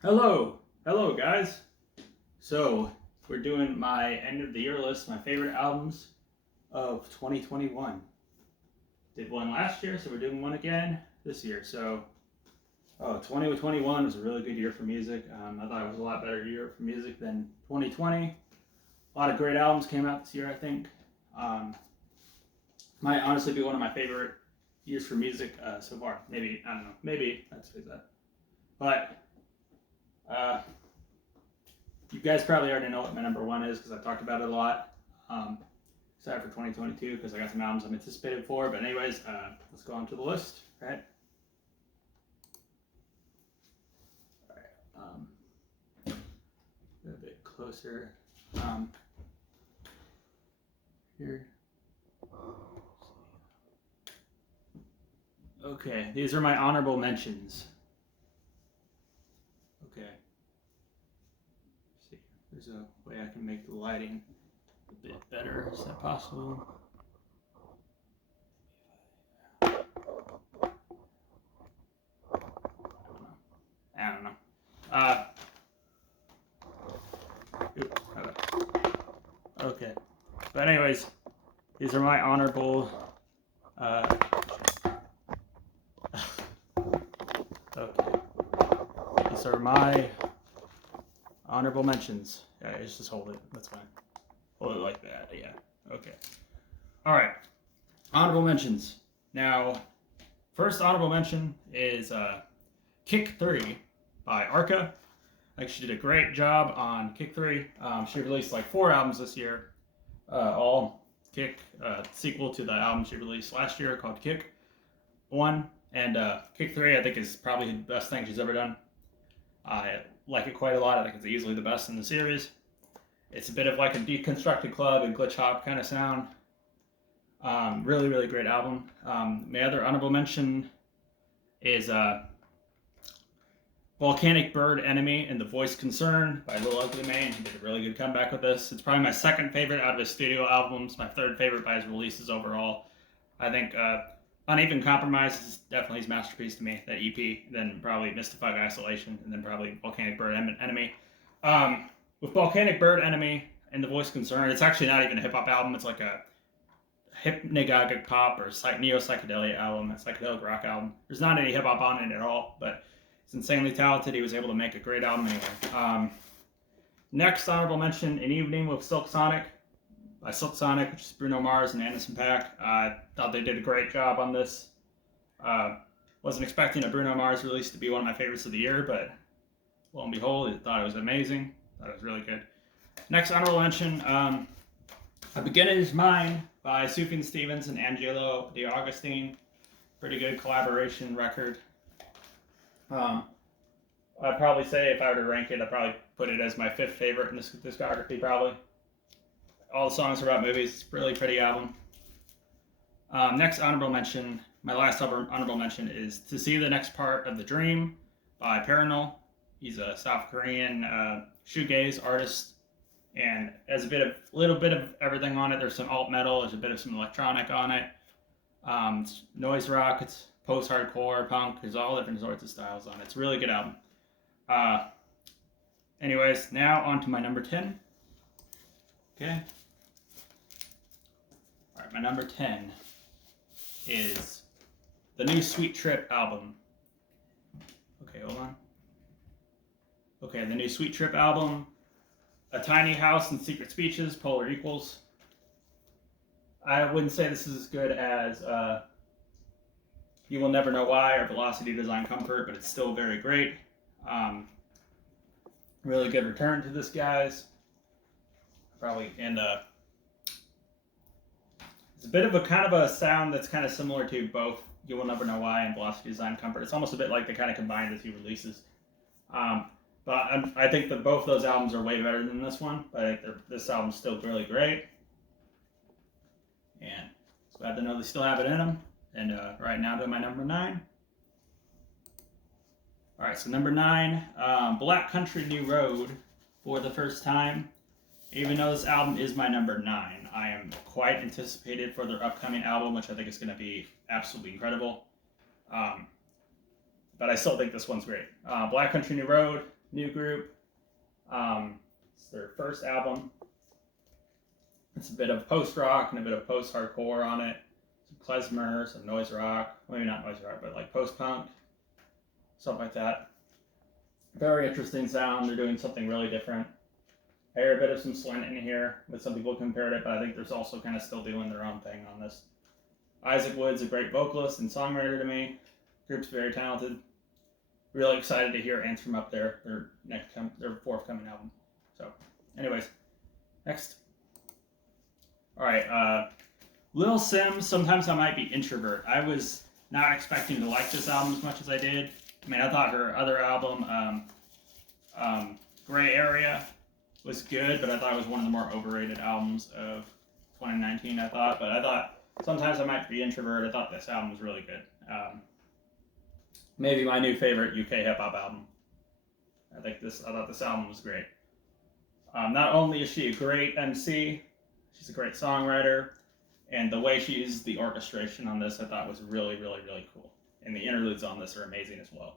Hello guys. So we're doing my end of the year list, my favorite albums of 2021. Did one last year, so we're doing one again this year. So 2021 was a really good year for music. I thought it was a lot better year for music than 2020. A lot of great albums came out this year, I think. Might honestly be one of my favorite years for music so far. Maybe, I don't know, maybe that's that. But you guys probably already know what my number one is because I've talked about it a lot. Except for 2022 because I got some albums I'm anticipated for. But anyways, let's go on to the list, right? All right. A bit closer. Here. Okay, these are my honorable mentions. Okay. Let's see, there's a way I can make the lighting a bit better. Is that possible? I don't know. Okay. But anyways, these are my honorable. Okay. These are my honorable mentions. Yeah, just hold it. That's fine. Hold it like that. Yeah. Okay. All right. Honorable mentions. Now, first honorable mention is Kick 3 by Arca. I think she did a great job on Kick 3. She released like 4 albums this year. All Kick, sequel to the album she released last year called Kick 1. And Kick 3 I think is probably the best thing she's ever done. I like it quite a lot. I think it's easily the best in the series. It's a bit of like a deconstructed club and glitch hop kind of sound. Really, really great album. My other honorable mention is Volcanic Bird Enemy and the Voice Concern by Lil Ugly Mane. He did a really good comeback with this. It's probably my second favorite out of his studio albums, my third favorite by his releases overall. I think Uneven Compromise is definitely his masterpiece to me, that EP, then probably Mystified Isolation, and then probably Volcanic Bird Enemy. With Volcanic Bird Enemy and the Voice Concern, it's actually not even a hip-hop album, it's like a hypnagogic pop or neo-psychedelia album, a psychedelic rock album. There's not any hip-hop on it at all, but he's insanely talented. He was able to make a great album anyway. Next honorable mention, An Evening with Silk Sonic by Silk Sonic, which is Bruno Mars and Anderson .Paak. I thought they did a great job on this. Wasn't expecting a Bruno Mars release to be one of my favorites of the year, but lo and behold, I thought it was amazing. Thought it was really good. Next honorable mention, A Beginner's Mind by Sufjan Stevens and Angelo DiAugustine. Pretty good collaboration record. I'd probably say if I were to rank it, I'd probably put it as my 5th favorite in this discography, probably. All the songs are about movies. It's a really pretty album. Next honorable mention, my last honorable mention is To See the Next Part of the Dream by Paranol. He's a South Korean shoegaze artist and has a little bit of everything on it. There's some alt metal, there's a bit of some electronic on it. It's noise rock, it's post-hardcore, punk, there's all different sorts of styles on it. It's a really good album. Anyways, now on to my number 10. Okay. Alright, my number 10 is the new Sweet Trip album. Okay, hold on. Okay, the new Sweet Trip album. A Tiny House and Secret Speeches, Polar Equals. I wouldn't say this is as good as You Will Never Know Why or Velocity Design Comfort, but it's still very great. Really good return to this, guys. Probably, and it's a bit of a kind of a sound that's kind of similar to both You Will Never Know Why and Velocity Design Comfort. It's almost a bit like they kind of combined the 2 releases. But I think that both those albums are way better than this one, but this album's still really great. And it's glad to know they still have it in them. And right now to my number 9. Alright, so number 9, Black Country New Road, For the First Time. Even though this album is my number 9, I am quite anticipated for their upcoming album, which I think is going to be absolutely incredible. But I still think this one's great. Black Country New Road, new group. It's their first album. It's a bit of post-rock and a bit of post-hardcore on it. Some klezmer, some noise rock. Maybe not noise rock, but like post-punk. Something like that. Very interesting sound. They're doing something really different. I hear a bit of some Slint in here, with some people compared it, but I think there's also kind of still doing their own thing on this. Isaac Wood's a great vocalist and songwriter to me. Group's very talented. Really excited to hear Ants from Up There, their forthcoming album. So, anyways, next. All right, Lil Simz, Sometimes I Might Be Introvert. I was not expecting to like this album as much as I did. I mean, I thought her other album, Gray Area, was good, but I thought it was one of the more overrated albums of 2019, I thought. But I thought Sometimes I Might Be Introvert. I thought this album was really good. Maybe my new favorite UK hip-hop album. I thought this album was great. Not only is she a great MC, she's a great songwriter, and the way she uses the orchestration on this I thought was really, really, really cool. And the interludes on this are amazing as well.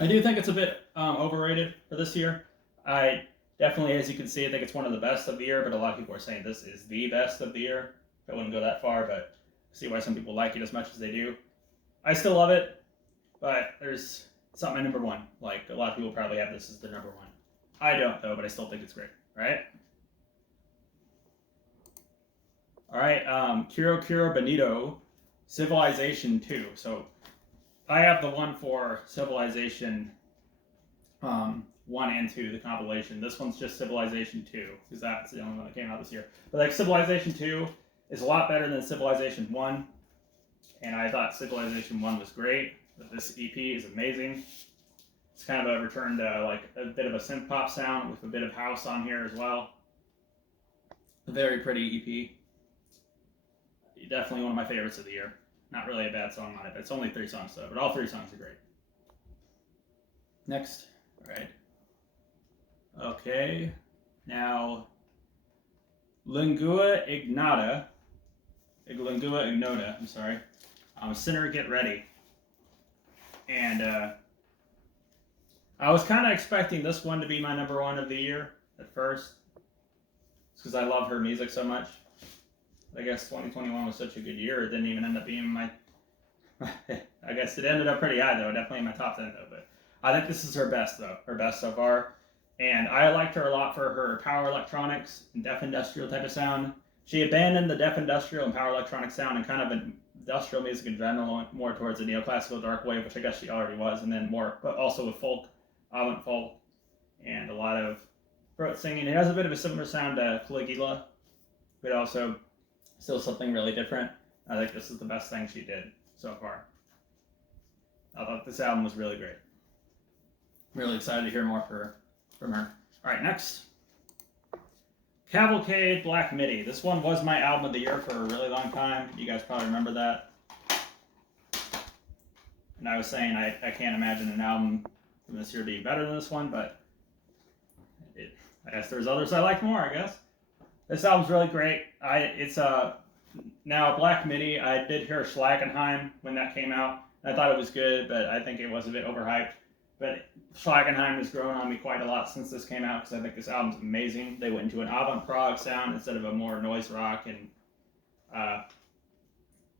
I do think it's a bit overrated for this year. I definitely, as you can see, I think it's one of the best of the year, but a lot of people are saying this is the best of the year. I wouldn't go that far, but I see why some people like it as much as they do. I still love it, but it's not my number one. Like, a lot of people probably have this as their number one. I don't, though, but I still think it's great, right? All right, Kero Bonito, Civilisation 2. So I have the one for Civilisation 1 and 2, the compilation. This one's just Civilisation 2, because that's the only one that came out this year. But like Civilisation 2 is a lot better than Civilisation 1, and I thought Civilisation 1 was great, but this EP is amazing. It's kind of a return to like a bit of a synth pop sound with a bit of house on here as well. A very pretty EP. Definitely one of my favorites of the year. Not really a bad song on it, but it's only 3 songs though, but all 3 songs are great. Next, all right. Okay, now Lingua Ignota, I'm sorry. Sinner Get Ready. And I was kind of expecting this one to be my number one of the year at first. It's because I love her music so much. I guess 2021 was such a good year, it didn't even end up being my... I guess it ended up pretty high, though. Definitely in my top 10, though. But I think this is her best, though. Her best so far. And I liked her a lot for her power electronics and deaf industrial type of sound. She abandoned the deaf industrial and power electronic sound and kind of industrial music in general, more towards the neoclassical dark wave, which I guess she already was, and then more, but also with folk, avant folk, and a lot of throat singing. It has a bit of a similar sound to Caligula, but also still something really different. I think this is the best thing she did so far. I thought this album was really great. Really excited to hear more from her. All right, next. Cavalcade, Black Midi. This one was my album of the year for a really long time. You guys probably remember that. And I was saying I can't imagine an album from this year being better than this one, but I guess there's others I like more, I guess. This album's really great. It's now Black Midi. I did hear Schlagenheim when that came out. I thought it was good, but I think it was a bit overhyped. But Schlagenheim has grown on me quite a lot since this came out because I think this album's amazing. They went into an avant-prog sound instead of a more noise rock and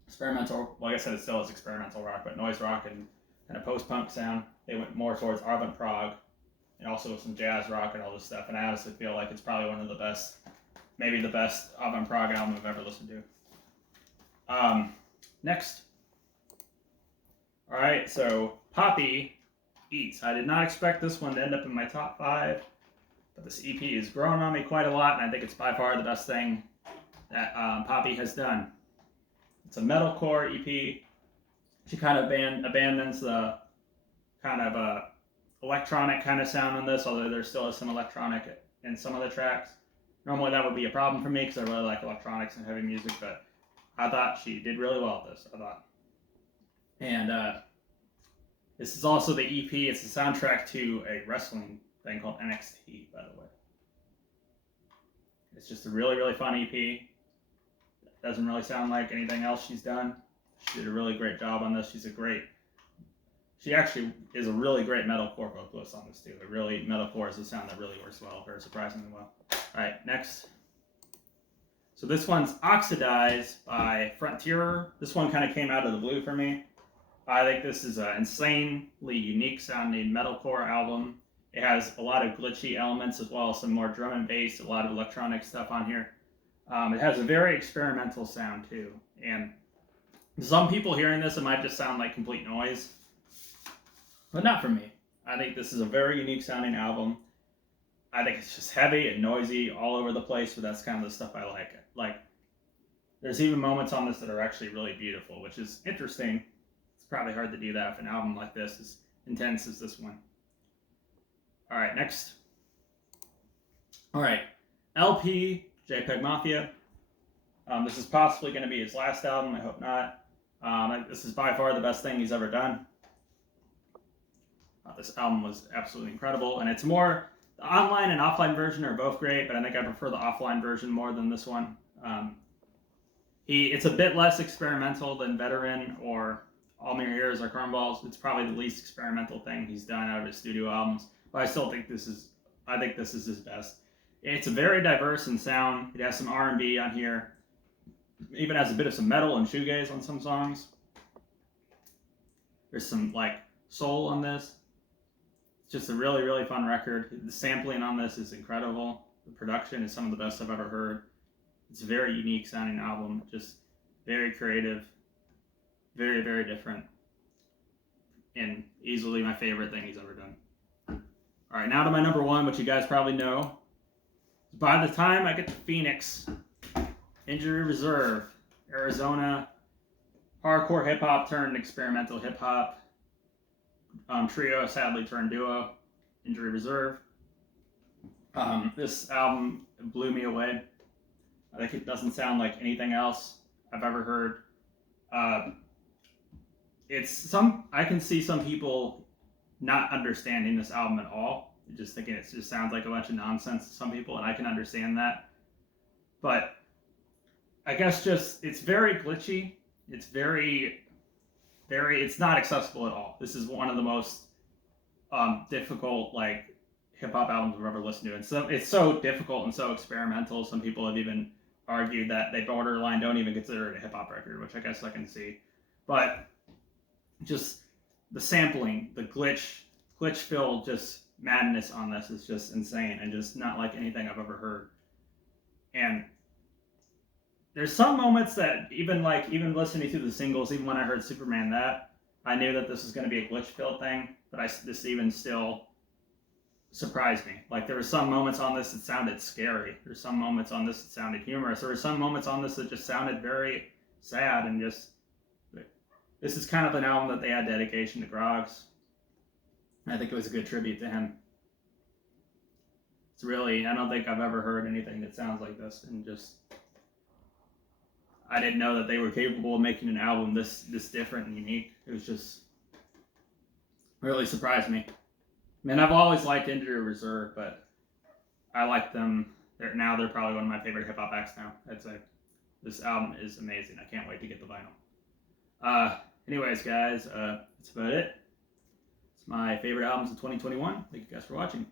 experimental. Like I said, it still is experimental rock, but noise rock and kind of post-punk sound. They went more towards avant-prog and also some jazz rock and all this stuff. And I honestly feel like it's probably one of the best, maybe the best avant-prog album I've ever listened to. Next. All right, so Poppy Eats. I did not expect this one to end up in my top 5, but this EP has grown on me quite a lot, and I think it's by far the best thing that Poppy has done. It's a metalcore EP. She kind of abandons the kind of electronic kind of sound on this, although there still is some electronic in some of the tracks. Normally that would be a problem for me because I really like electronics and heavy music, but I thought she did really well at this, I thought. And this is also the EP. It's the soundtrack to a wrestling thing called NXT, by the way. It's just a really, really fun EP. It doesn't really sound like anything else she's done. She did a really great job on this. she actually is a really great metalcore vocalist on this too. Metalcore is a sound that really works well, very surprisingly well. All right, next. So this one's Oxidized by Frontierer. This one kind of came out of the blue for me. I think this is an insanely unique sounding metalcore album. It has a lot of glitchy elements as well as some more drum and bass, a lot of electronic stuff on here. It has a very experimental sound too. And some people hearing this, it might just sound like complete noise. But not for me. I think this is a very unique sounding album. I think it's just heavy and noisy all over the place, but that's kind of the stuff I like. Like, there's even moments on this that are actually really beautiful, which is interesting. It's probably hard to do that if an album like this is intense as this one. All right, next. All right, LP, JPEGMAFIA. This is possibly going to be his last album. I hope not. This is by far the best thing he's ever done. This album was absolutely incredible, and it's more... The online and offline version are both great, but I think I prefer the offline version more than this one. It's a bit less experimental than Veteran or All Mere Ears or Cornballs. It's probably the least experimental thing he's done out of his studio albums, but I still think this is his best. It's very diverse in sound. It has some R&B on here. It even has a bit of some metal and shoegaze on some songs. There's some like soul on this. Just a really, really fun record. The sampling on this is incredible. The production is some of the best I've ever heard. It's a very unique sounding album. Just very creative. Very, very different. And easily my favorite thing he's ever done. All right, now to my number one, which you guys probably know. By the time I get to Phoenix, Injury Reserve, Arizona, hardcore hip-hop turned experimental hip-hop. Trio sadly turned duo, Injury Reserve. This album blew me away. I think it doesn't sound like anything else I've ever heard. I can see some people not understanding this album at all, just thinking it just sounds like a bunch of nonsense to some people, and I can understand that. But I guess just it's very glitchy. It's it's not accessible at all. This is one of the most difficult like hip hop albums I've ever listened to, and so it's so difficult and so experimental. Some people have even argued that they borderline don't even consider it a hip hop record, which I guess I can see. But just the sampling, the glitch-filled just madness on this is just insane and just not like anything I've ever heard. And there's some moments that even listening to the singles, even when I heard Superman That, I knew that this was going to be a glitch-filled thing, but this even still surprised me. Like, there were some moments on this that sounded scary. There's some moments on this that sounded humorous. There were some moments on this that just sounded very sad, and just, this is kind of an album that they had dedication to Groggs. I think it was a good tribute to him. It's really, I don't think I've ever heard anything that sounds like this, and just, I didn't know that they were capable of making an album this different and unique. It was just, really surprised me. I mean, I've always liked Injury Reserve, but I like them. They're probably one of my favorite hip hop acts now. I'd say this album is amazing. I can't wait to get the vinyl. Anyways, guys, that's about it. It's my favorite albums of 2021. Thank you guys for watching.